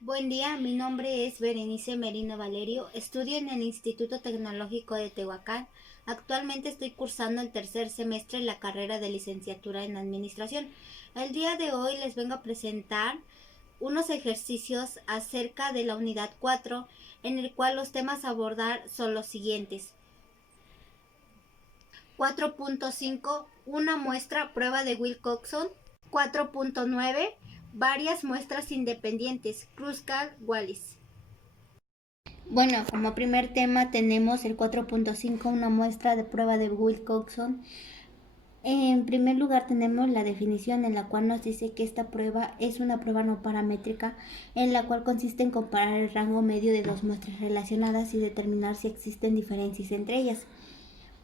Buen día, mi nombre es Berenice Merino Valerio, estudio en el Instituto Tecnológico de Tehuacán. Actualmente estoy cursando el tercer semestre en la carrera de licenciatura en Administración. El día de hoy les vengo a presentar unos ejercicios acerca de la unidad 4, en el cual los temas a abordar son los siguientes. 4.5 Una muestra prueba de Wilcoxon. 4.9 Varias muestras independientes Kruskal-Wallis. Bueno, como primer tema tenemos el 4.5, una muestra de prueba de Wilcoxon. En primer lugar tenemos la definición en la cual nos dice que esta prueba es una prueba no paramétrica en la cual consiste en comparar el rango medio de dos muestras relacionadas y determinar si existen diferencias entre ellas.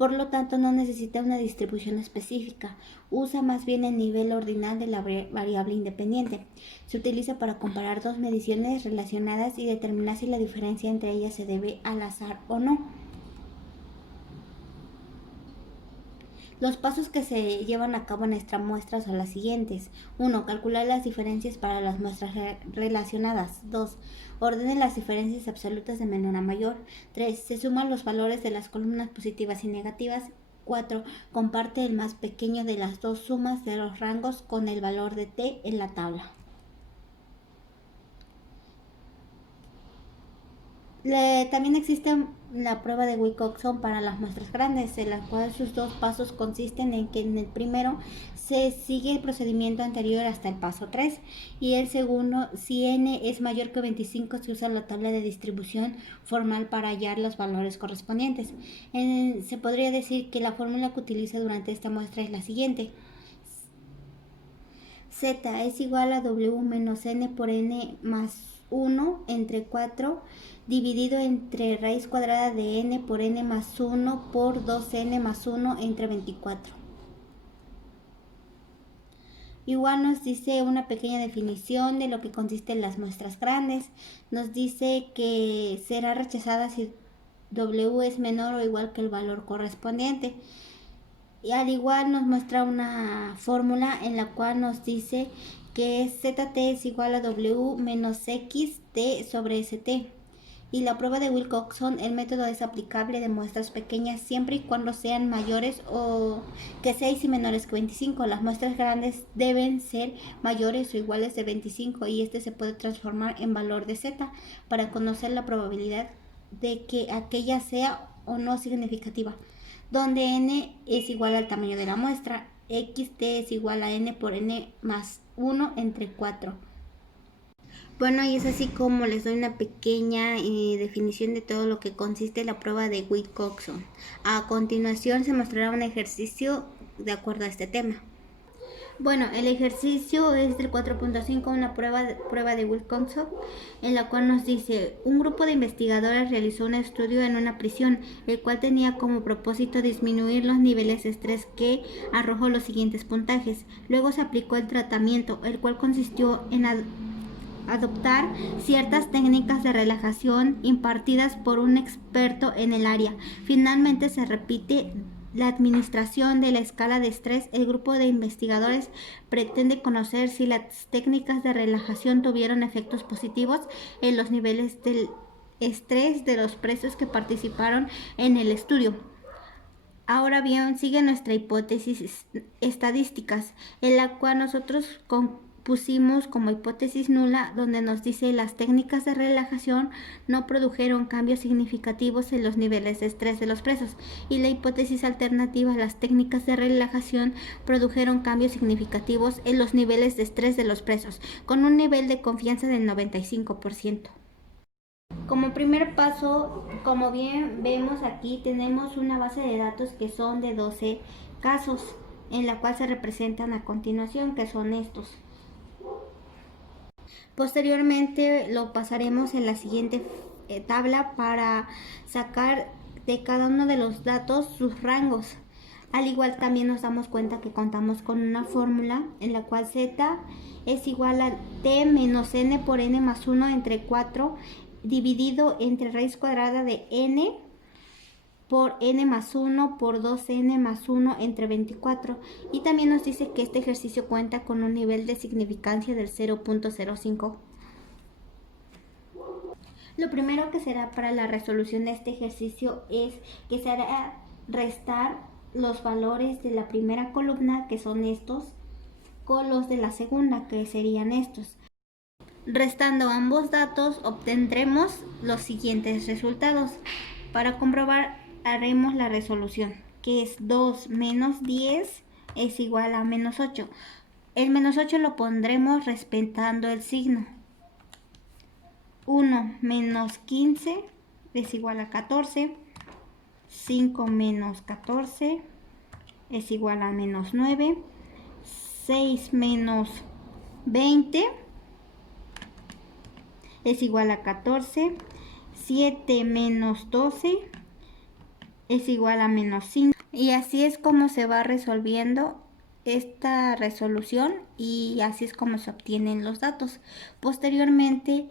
Por lo tanto, no necesita una distribución específica, usa más bien el nivel ordinal de la variable independiente. Se utiliza para comparar dos mediciones relacionadas y determinar si la diferencia entre ellas se debe al azar o no. Los pasos que se llevan a cabo en esta muestra son los siguientes. 1. Calcular las diferencias para las muestras relacionadas. 2. Ordene las diferencias absolutas de menor a mayor. 3. Se suman los valores de las columnas positivas y negativas. 4. Comparte el más pequeño de las dos sumas de los rangos con el valor de t en la tabla. También existe la prueba de Wilcoxon para las muestras grandes, en la cual sus dos pasos consisten en que en el primero se sigue el procedimiento anterior hasta el paso 3 y el segundo, si n es mayor que 25, se usa la tabla de distribución formal para hallar los valores correspondientes. Se podría decir que la fórmula que utiliza durante esta muestra es la siguiente. Z es igual a W menos N por N más 1 entre 4 dividido entre raíz cuadrada de N por N más 1 por 2N más 1 entre 24. Igual nos dice una pequeña definición de lo que consisten las muestras grandes. Nos dice que será rechazada si W es menor o igual que el valor correspondiente. Y al igual nos muestra una fórmula en la cual nos dice que ZT es igual a W menos XT sobre ST. Y la prueba de Wilcoxon, el método es aplicable de muestras pequeñas siempre y cuando sean mayores o que 6 y menores que 25. Las muestras grandes deben ser mayores o iguales de 25 y este se puede transformar en valor de Z para conocer la probabilidad de que aquella sea o no significativa, donde n es igual al tamaño de la muestra, xt es igual a n por n más 1 entre 4. Bueno, y es así como les doy una pequeña definición de todo lo que consiste la prueba de Wilcoxon. A continuación se mostrará un ejercicio de acuerdo a este tema. Bueno, el ejercicio es del 4.5, una prueba de Wilcoxon, en la cual nos dice, un grupo de investigadores realizó un estudio en una prisión, el cual tenía como propósito disminuir los niveles de estrés que arrojó los siguientes puntajes. Luego se aplicó el tratamiento, el cual consistió en adoptar ciertas técnicas de relajación impartidas por un experto en el área. Finalmente se repite la administración de la escala de estrés. El grupo de investigadores pretende conocer si las técnicas de relajación tuvieron efectos positivos en los niveles del estrés de los presos que participaron en el estudio. Ahora bien, sigue nuestra hipótesis estadísticas, en la cual nosotros pusimos como hipótesis nula, donde nos dice las técnicas de relajación no produjeron cambios significativos en los niveles de estrés de los presos, y la hipótesis alternativa, las técnicas de relajación produjeron cambios significativos en los niveles de estrés de los presos, con un nivel de confianza del 95%. Como primer paso, como bien vemos aquí, tenemos una base de datos que son de 12 casos, en la cual se representan a continuación, que son estos. Posteriormente lo pasaremos en la siguiente tabla para sacar de cada uno de los datos sus rangos. Al igual también nos damos cuenta que contamos con una fórmula en la cual z es igual a t menos n por n más 1 entre 4 dividido entre raíz cuadrada de n por n más 1 por 2n más 1 entre 24. Y también nos dice que este ejercicio cuenta con un nivel de significancia del 0.05. Lo primero que será para la resolución de este ejercicio es que será restar los valores de la primera columna, que son estos, con los de la segunda, que serían estos. Restando ambos datos obtendremos los siguientes resultados. Para comprobar haremos la resolución, que es 2 menos 10 es igual a menos 8. El menos 8 lo pondremos respetando el signo. 1 menos 15 es igual a 14. 5 menos 14 es igual a menos 9. 6 menos 20 es igual a 14. 7 menos 12 es igual a menos 5. Y así es como se va resolviendo esta resolución y así es como se obtienen los datos. Posteriormente,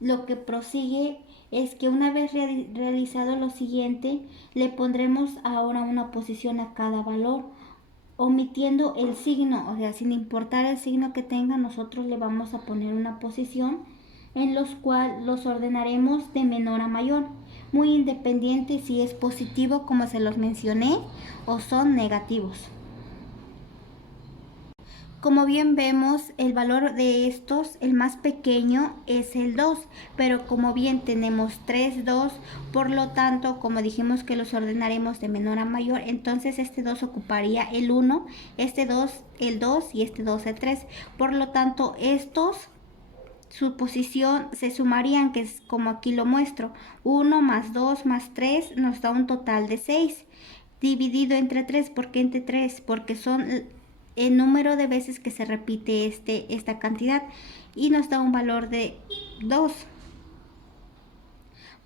lo que prosigue es que una vez realizado lo siguiente, le pondremos ahora una posición a cada valor, omitiendo el signo, o sea, sin importar el signo que tenga, nosotros le vamos a poner una posición en los cuales los ordenaremos de menor a mayor, muy independiente si es positivo como se los mencioné o son negativos. Como bien vemos, el valor de estos, el más pequeño es el 2, pero como bien tenemos 3, 2, por lo tanto, como dijimos que los ordenaremos de menor a mayor, entonces este 2 ocuparía el 1, este 2 el 2 y este 2 el 3. Por lo tanto, estos, su posición se sumarían, que es como aquí lo muestro, 1 más 2 más 3 nos da un total de 6, dividido entre 3, ¿por qué entre 3? Porque son el número de veces que se repite esta cantidad y nos da un valor de 2.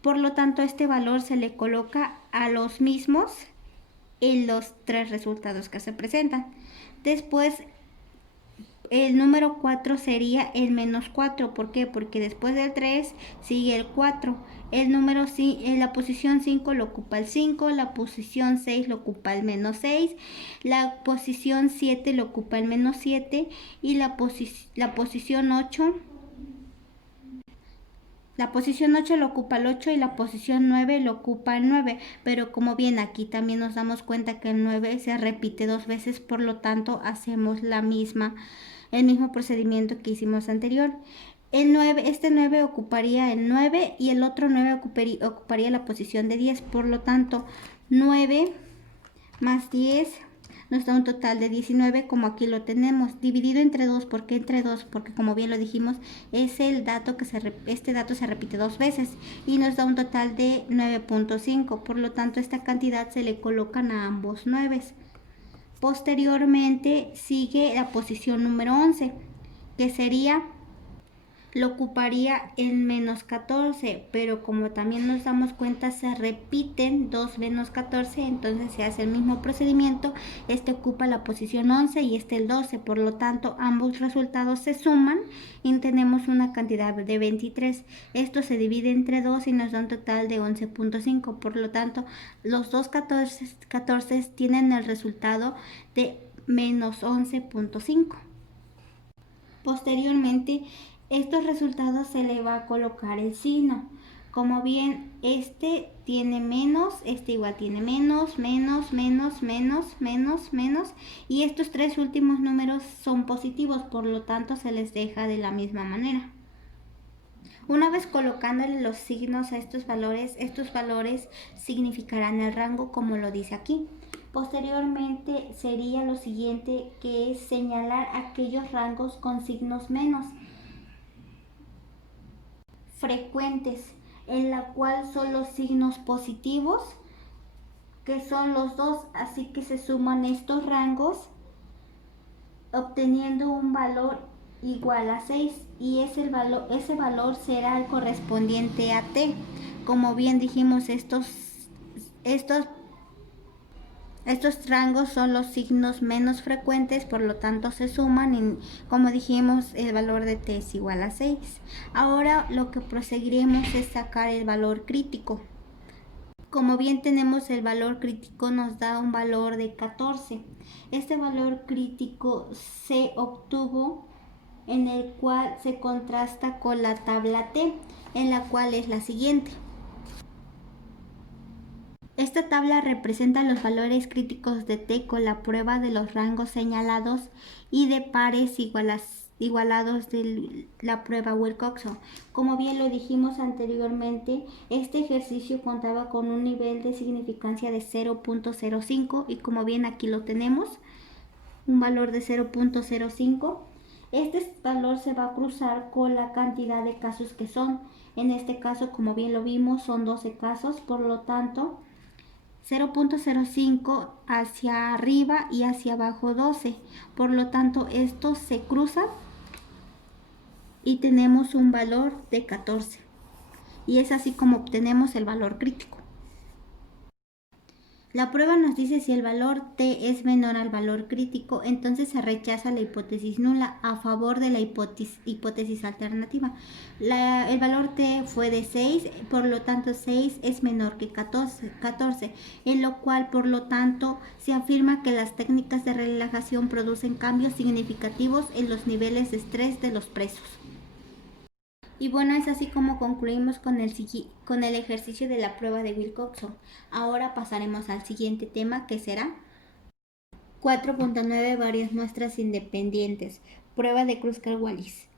Por lo tanto, este valor se le coloca a los mismos en los 3 resultados que se presentan. Después, el número 4 sería el menos 4. ¿Por qué? Porque después del 3 sigue el 4. El número en la posición 5 lo ocupa el 5, la posición 6 lo ocupa el menos 6, la posición 7 lo ocupa el menos 7 y la posición 8 lo ocupa el 8 y la posición 9 lo ocupa el 9, pero como bien aquí también nos damos cuenta que el 9 se repite 2 veces, por lo tanto hacemos el mismo procedimiento que hicimos anterior. Este 9 ocuparía el 9 y el otro 9 ocuparía la posición de 10, por lo tanto 9 más 10 nos da un total de 19, como aquí lo tenemos, dividido entre 2. ¿Por qué entre 2? Porque como bien lo dijimos, es el dato este dato se repite 2 veces y nos da un total de 9.5, por lo tanto esta cantidad se le colocan a ambos 9. Posteriormente sigue la posición número 11, que sería, lo ocuparía el menos 14, pero como también nos damos cuenta se repiten 2 menos 14, entonces se hace el mismo procedimiento. Este ocupa la posición 11 y este el 12, por lo tanto ambos resultados se suman y tenemos una cantidad de 23. Esto se divide entre 2 y nos da un total de 11.5, por lo tanto los dos 14 tienen el resultado de menos 11.5. Posteriormente, estos resultados se le va a colocar el signo. Como bien este tiene menos, este igual tiene menos, menos, menos, menos, menos, menos. Y estos 3 últimos números son positivos, por lo tanto se les deja de la misma manera. Una vez colocándole los signos a estos valores significarán el rango como lo dice aquí. Posteriormente sería lo siguiente, que es señalar aquellos rangos con signos menos frecuentes, en la cual son los signos positivos, que son los dos, así que se suman estos rangos obteniendo un valor igual a 6 y ese valor será el correspondiente a t. Como bien dijimos, estos rangos son los signos menos frecuentes, por lo tanto se suman y, como dijimos, el valor de t es igual a 6. Ahora lo que proseguiremos es sacar el valor crítico. Como bien tenemos, el valor crítico nos da un valor de 14. Este valor crítico se obtuvo en el cual se contrasta con la tabla T, en la cual es la siguiente. Esta tabla representa los valores críticos de T con la prueba de los rangos señalados y de pares igualados de la prueba Wilcoxon. Como bien lo dijimos anteriormente, este ejercicio contaba con un nivel de significancia de 0.05 y como bien aquí lo tenemos, un valor de 0.05. Este valor se va a cruzar con la cantidad de casos que son. En este caso, como bien lo vimos, son 12 casos, por lo tanto 0.05 hacia arriba y hacia abajo 12. Por lo tanto, esto se cruza y tenemos un valor de 14. Y es así como obtenemos el valor crítico. La prueba nos dice si el valor T es menor al valor crítico, entonces se rechaza la hipótesis nula a favor de la hipótesis alternativa. El valor T fue de 6, por lo tanto 6 es menor que 14, en lo cual por lo tanto se afirma que las técnicas de relajación producen cambios significativos en los niveles de estrés de los presos. Y bueno, es así como concluimos con el ejercicio de la prueba de Wilcoxon. Ahora pasaremos al siguiente tema, que será 4.9 varias muestras independientes. Prueba de Kruskal-Wallis.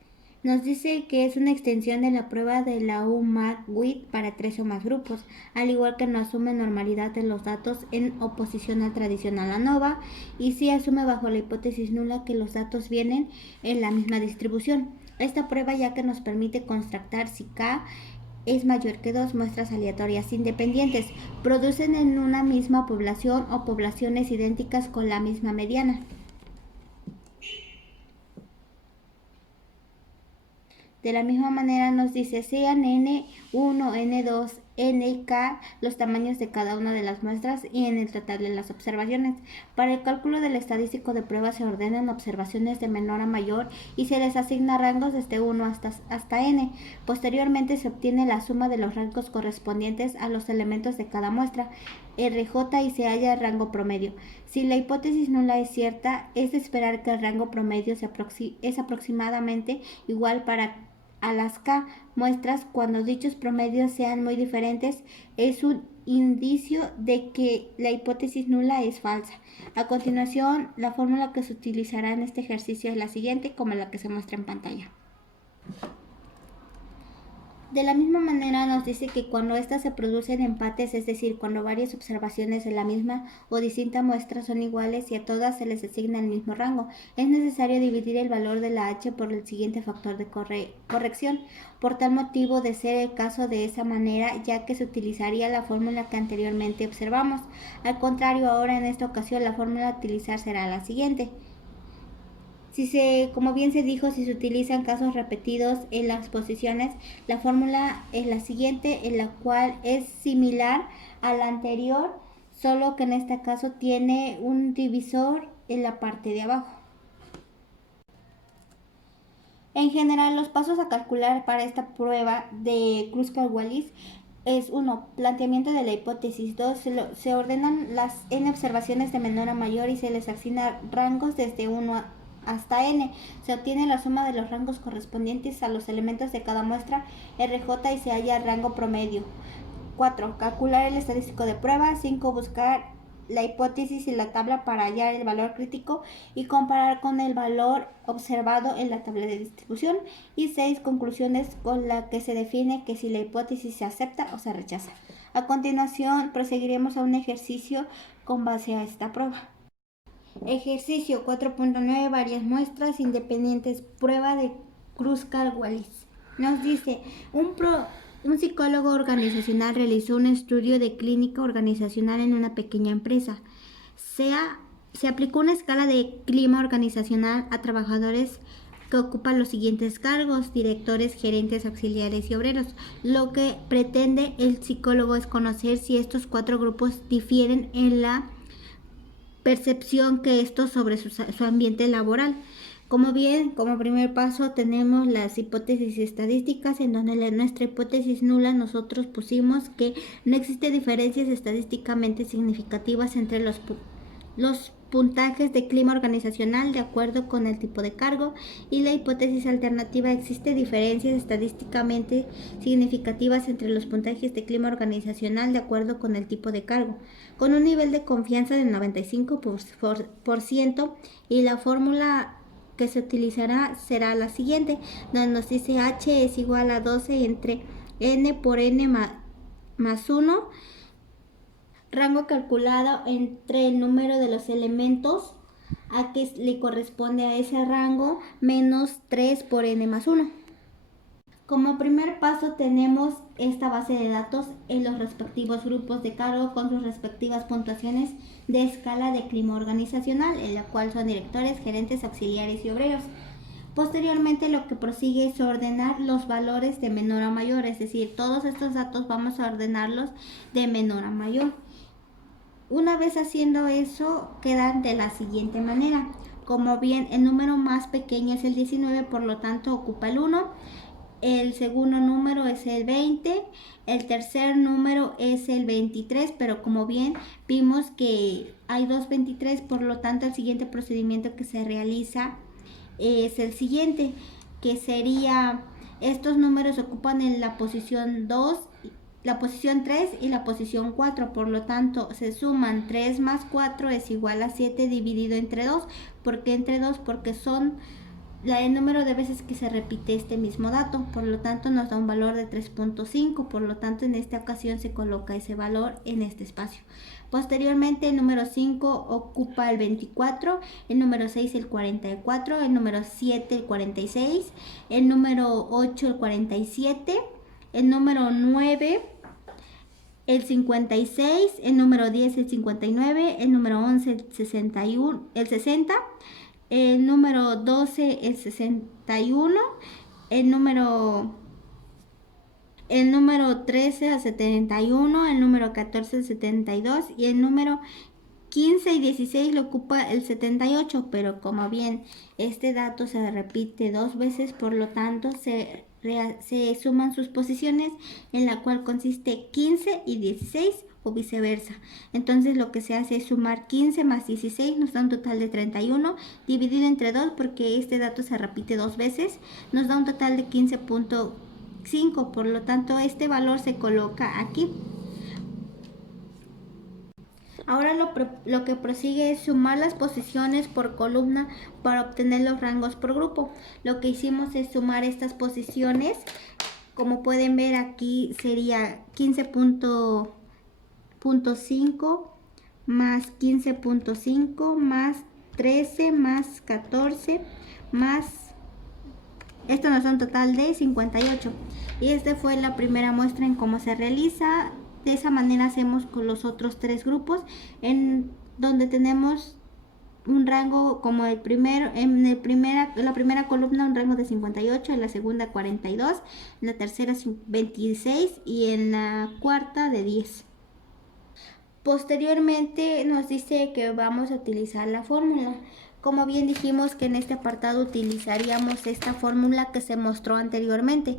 Nos dice que es una extensión de la prueba de la UMAC-WIT para 3 o más grupos, al igual que no asume normalidad de los datos en oposición al tradicional ANOVA y sí asume bajo la hipótesis nula que los datos vienen en la misma distribución. Esta prueba ya que nos permite constatar si K es mayor que 2 muestras aleatorias independientes, producen en una misma población o poblaciones idénticas con la misma mediana. De la misma manera nos dice sean N1, N2, NK los tamaños de cada una de las muestras y en el total de las observaciones. Para el cálculo del estadístico de prueba se ordenan observaciones de menor a mayor y se les asigna rangos desde 1 hasta N. Posteriormente se obtiene la suma de los rangos correspondientes a los elementos de cada muestra, RJ, y se halla el rango promedio. Si la hipótesis nula es cierta, es de esperar que el rango promedio es aproximadamente igual para a las K muestras. Cuando dichos promedios sean muy diferentes, es un indicio de que la hipótesis nula es falsa. A continuación, la fórmula que se utilizará en este ejercicio es la siguiente, como la que se muestra en pantalla. De la misma manera nos dice que cuando estas se producen empates, es decir, cuando varias observaciones de la misma o distinta muestra son iguales y a todas se les asigna el mismo rango, es necesario dividir el valor de la H por el siguiente factor de corrección. Por tal motivo, de ser el caso de esa manera, ya que se utilizaría la fórmula que anteriormente observamos. Al contrario, ahora en esta ocasión la fórmula a utilizar será la siguiente. Como bien se dijo, si se utilizan casos repetidos en las posiciones, la fórmula es la siguiente, en la cual es similar a la anterior, solo que en este caso tiene un divisor en la parte de abajo. En general, los pasos a calcular para esta prueba de Kruskal-Wallis es 1. Planteamiento de la hipótesis. 2. Se ordenan las n observaciones de menor a mayor y se les asigna rangos desde 1 hasta n. Se obtiene la suma de los rangos correspondientes a los elementos de cada muestra RJ y se halla el rango promedio. 4. Calcular el estadístico de prueba. 5. Buscar la hipótesis y la tabla para hallar el valor crítico y comparar con el valor observado en la tabla de distribución. Y 6. Conclusiones con la que se define que si la hipótesis se acepta o se rechaza. A continuación proseguiremos a un ejercicio con base a esta prueba. Ejercicio 4.9 varias muestras independientes, prueba de Kruskal-Wallis. Nos dice, un psicólogo organizacional realizó un estudio de clínica organizacional en una pequeña empresa. Se aplicó una escala de clima organizacional a trabajadores que ocupan los siguientes cargos: directores, gerentes, auxiliares y obreros. Lo que pretende el psicólogo es conocer si estos 4 grupos difieren en la percepción que estos sobre su ambiente laboral. Como primer paso tenemos las hipótesis estadísticas, en donde nuestra hipótesis nula nosotros pusimos que no existe diferencias estadísticamente significativas entre los puntajes de clima organizacional de acuerdo con el tipo de cargo, y la hipótesis alternativa: existe diferencias estadísticamente significativas entre los puntajes de clima organizacional de acuerdo con el tipo de cargo, con un nivel de confianza del 95%, y la fórmula que se utilizará será la siguiente, donde nos dice H es igual a 12 entre N por N más 1, rango calculado entre el número de los elementos a que le corresponde a ese rango menos 3 por N más 1. Como primer paso tenemos esta base de datos en los respectivos grupos de cargo con sus respectivas puntuaciones de escala de clima organizacional, en la cual son directores, gerentes, auxiliares y obreros. Posteriormente lo que prosigue es ordenar los valores de menor a mayor, es decir, todos estos datos vamos a ordenarlos de menor a mayor. Una vez haciendo eso, quedan de la siguiente manera. Como bien, el número más pequeño es el 19, por lo tanto ocupa el 1. El segundo número es el 20. El tercer número es el 23, pero como bien vimos que hay dos 23, por lo tanto el siguiente procedimiento que se realiza es el siguiente, que sería, estos números ocupan en la posición 2, la posición 3 y la posición 4, por lo tanto se suman 3 más 4 es igual a 7 dividido entre 2. ¿Por qué entre 2? Porque son el número de veces que se repite este mismo dato, por lo tanto nos da un valor de 3.5, por lo tanto en esta ocasión se coloca ese valor en este espacio. Posteriormente el número 5 ocupa el 24, el número 6 el 44, el número 7 el 46, el número 8 el 47, el número 9 el 56, el número 10 el 59, el número 11 el 61, el 60, el número 12 el 61, el número 13 el 71, el número 14 el 72 y el número 15 y 16 lo ocupa el 78, pero como bien este dato se repite dos veces, por lo tanto se suman sus posiciones, en la cual consiste 15 y 16 o viceversa. Entonces lo que se hace es sumar 15 más 16, nos da un total de 31, dividido entre 2 porque este dato se repite dos veces, nos da un total de 15.5, por lo tanto este valor se coloca aquí. Ahora lo que prosigue es sumar las posiciones por columna para obtener los rangos por grupo. Lo que hicimos es sumar estas posiciones. Como pueden ver aquí sería 15.5 más 15.5 más 13 más 14 más... Esto nos da un total de 58. Y esta fue la primera muestra en cómo se realiza. De esa manera hacemos con los otros tres grupos, en donde tenemos un rango como la primera columna un rango de 58, en la segunda 42, en la tercera 26 y en la cuarta de 10. Posteriormente nos dice que vamos a utilizar la fórmula. Como bien dijimos que en este apartado utilizaríamos esta fórmula que se mostró anteriormente,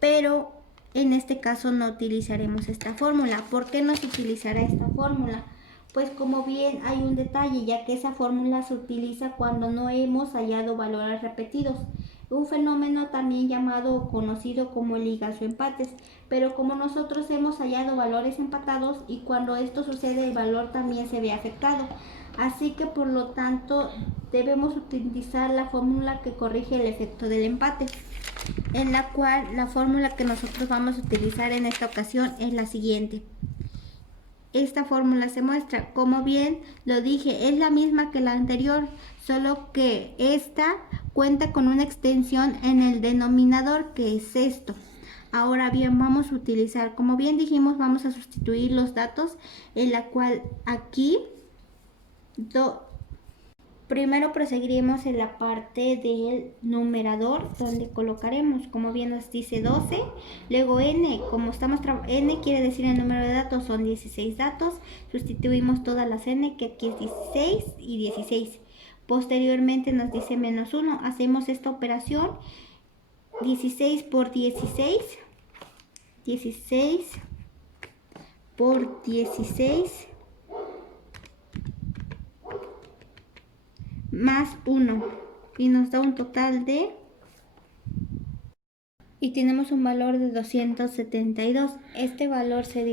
pero en este caso no utilizaremos esta fórmula. ¿Por qué no se utilizará esta fórmula? Pues como bien hay un detalle, ya que esa fórmula se utiliza cuando no hemos hallado valores repetidos, un fenómeno también llamado o conocido como ligas o empates, pero como nosotros hemos hallado valores empatados y cuando esto sucede el valor también se ve afectado, así que por lo tanto debemos utilizar la fórmula que corrige el efecto del empate, en la cual la fórmula que nosotros vamos a utilizar en esta ocasión es la siguiente. Esta fórmula se muestra, como bien lo dije, es la misma que la anterior, solo que esta cuenta con una extensión en el denominador, que es esto. Ahora bien, vamos a utilizar, como bien dijimos, vamos a sustituir los datos, en la cual aquí primero proseguiremos en la parte del numerador, donde colocaremos, como bien nos dice, 12, luego n, como n quiere decir el número de datos, son 16 datos, sustituimos todas las n, que aquí es 16 y 16. Posteriormente nos dice menos 1, hacemos esta operación, 16 por 16, 16 por 16, más 1 y nos da un total de... y tenemos un valor de 272. Este valor se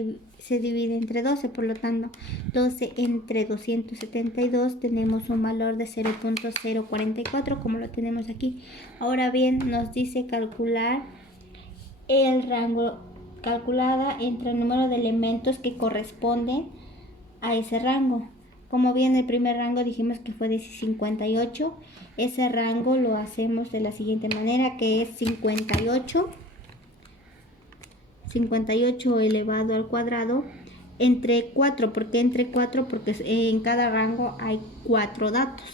divide entre 12, por lo tanto 12 entre 272 tenemos un valor de 0.044, como lo tenemos aquí. Ahora bien, nos dice calcular el rango, calculada entre el número de elementos que corresponden a ese rango. Como bien el primer rango dijimos que fue de 58, ese rango lo hacemos de la siguiente manera, que es 58 elevado al cuadrado entre 4. ¿Por qué entre 4? Porque en cada rango hay 4 datos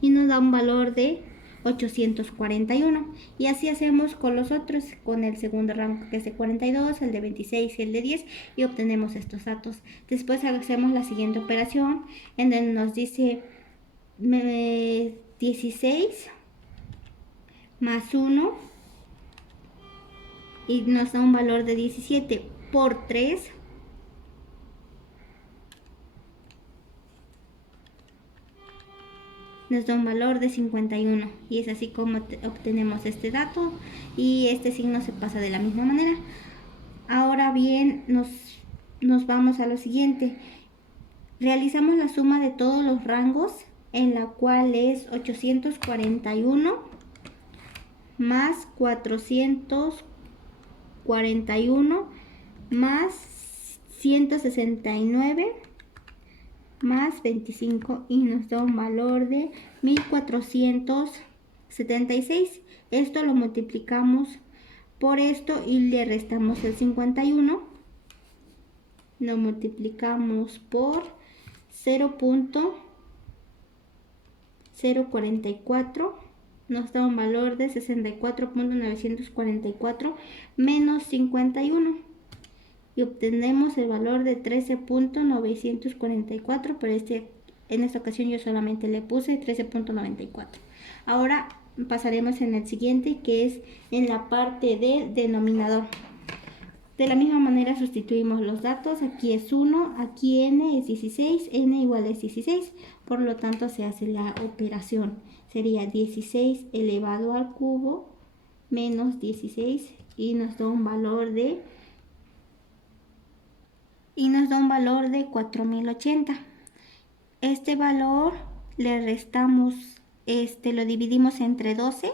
y nos da un valor de 841. Y así hacemos con los otros, con el segundo rango, que es de 42, el de 26 y el de 10, y obtenemos estos datos. Después hacemos la siguiente operación, en donde nos dice 16 más 1 y nos da un valor de 17 por 3 nos da un valor de 51, y es así como obtenemos este dato, y este signo se pasa de la misma manera. Ahora bien, nos vamos a lo siguiente. Realizamos la suma de todos los rangos, en la cual es 841 más 441 más 169 más 25, y nos da un valor de 1476. Esto lo multiplicamos por esto y le restamos el 51. Lo multiplicamos por 0.044. Nos da un valor de 64.944 menos 51. Y obtenemos el valor de 13.944, pero en esta ocasión yo solamente le puse 13.94. Ahora pasaremos en el siguiente, que es en la parte de denominador. De la misma manera sustituimos los datos. Aquí es 1, aquí n es 16, n igual es 16, por lo tanto se hace la operación. Sería 16 elevado al cubo menos 16, y nos da un valor de 4080. Este valor le restamos, lo dividimos entre 12,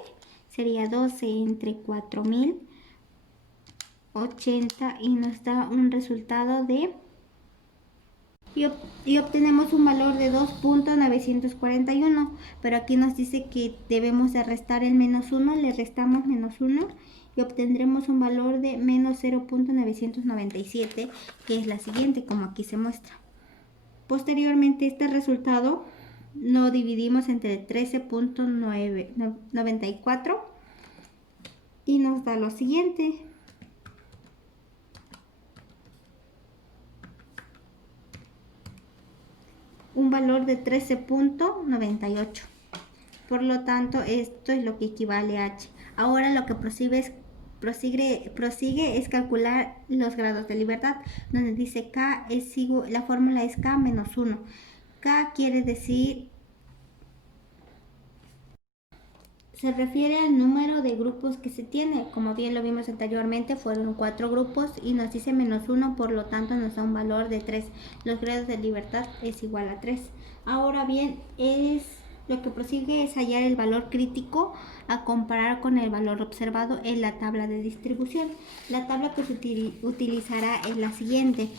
sería 12 entre 4080, y nos da un resultado de... y obtenemos un valor de 2.941, pero aquí nos dice que debemos de restar el menos 1, le restamos menos 1 y obtendremos un valor de menos 0.997, que es la siguiente, como aquí se muestra. Posteriormente, este resultado lo dividimos entre 13.94 y nos da lo siguiente. Un valor de 13.98. Por lo tanto, esto es lo que equivale a H. Ahora lo que prosigue es calcular los grados de libertad, donde dice K es igual, la fórmula es K menos 1. K quiere decir, se refiere al número de grupos que se tiene. Como bien lo vimos anteriormente, fueron 4 grupos y nos dice menos 1, por lo tanto nos da un valor de 3. Los grados de libertad es igual a 3. Ahora bien, lo que prosigue es hallar el valor crítico a comparar con el valor observado en la tabla de distribución. La tabla que se utilizará es la siguiente.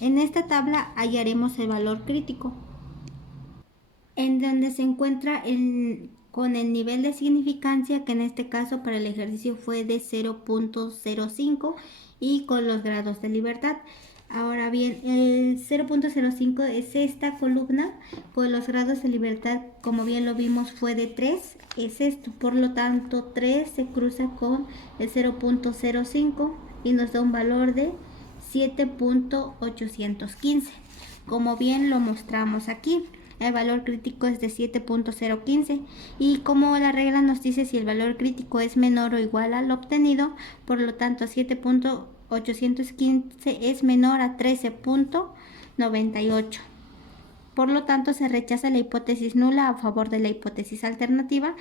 En esta tabla hallaremos el valor crítico, en donde se encuentra con el nivel de significancia, que en este caso para el ejercicio fue de 0.05, y con los grados de libertad. Ahora bien, el 0.05 es esta columna, con los grados de libertad, como bien lo vimos, fue de 3, es esto. Por lo tanto, 3 se cruza con el 0.05 y nos da un valor de 7.815. Como bien lo mostramos aquí, el valor crítico es de 7.015, y como la regla nos dice si el valor crítico es menor o igual al obtenido, por lo tanto 7.815 es menor a 13.98. Por lo tanto, se rechaza la hipótesis nula a favor de la hipótesis alternativa,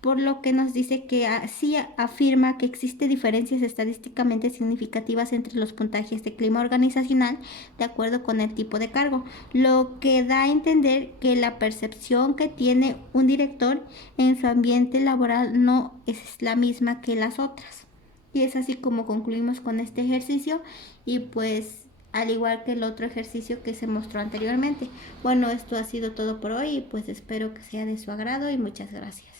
por lo que nos dice que sí afirma que existe diferencias estadísticamente significativas entre los puntajes de clima organizacional de acuerdo con el tipo de cargo, lo que da a entender que la percepción que tiene un director en su ambiente laboral no es la misma que las otras. Y es así como concluimos con este ejercicio y pues al igual que el otro ejercicio que se mostró anteriormente. Bueno, esto ha sido todo por hoy y pues espero que sea de su agrado y muchas gracias.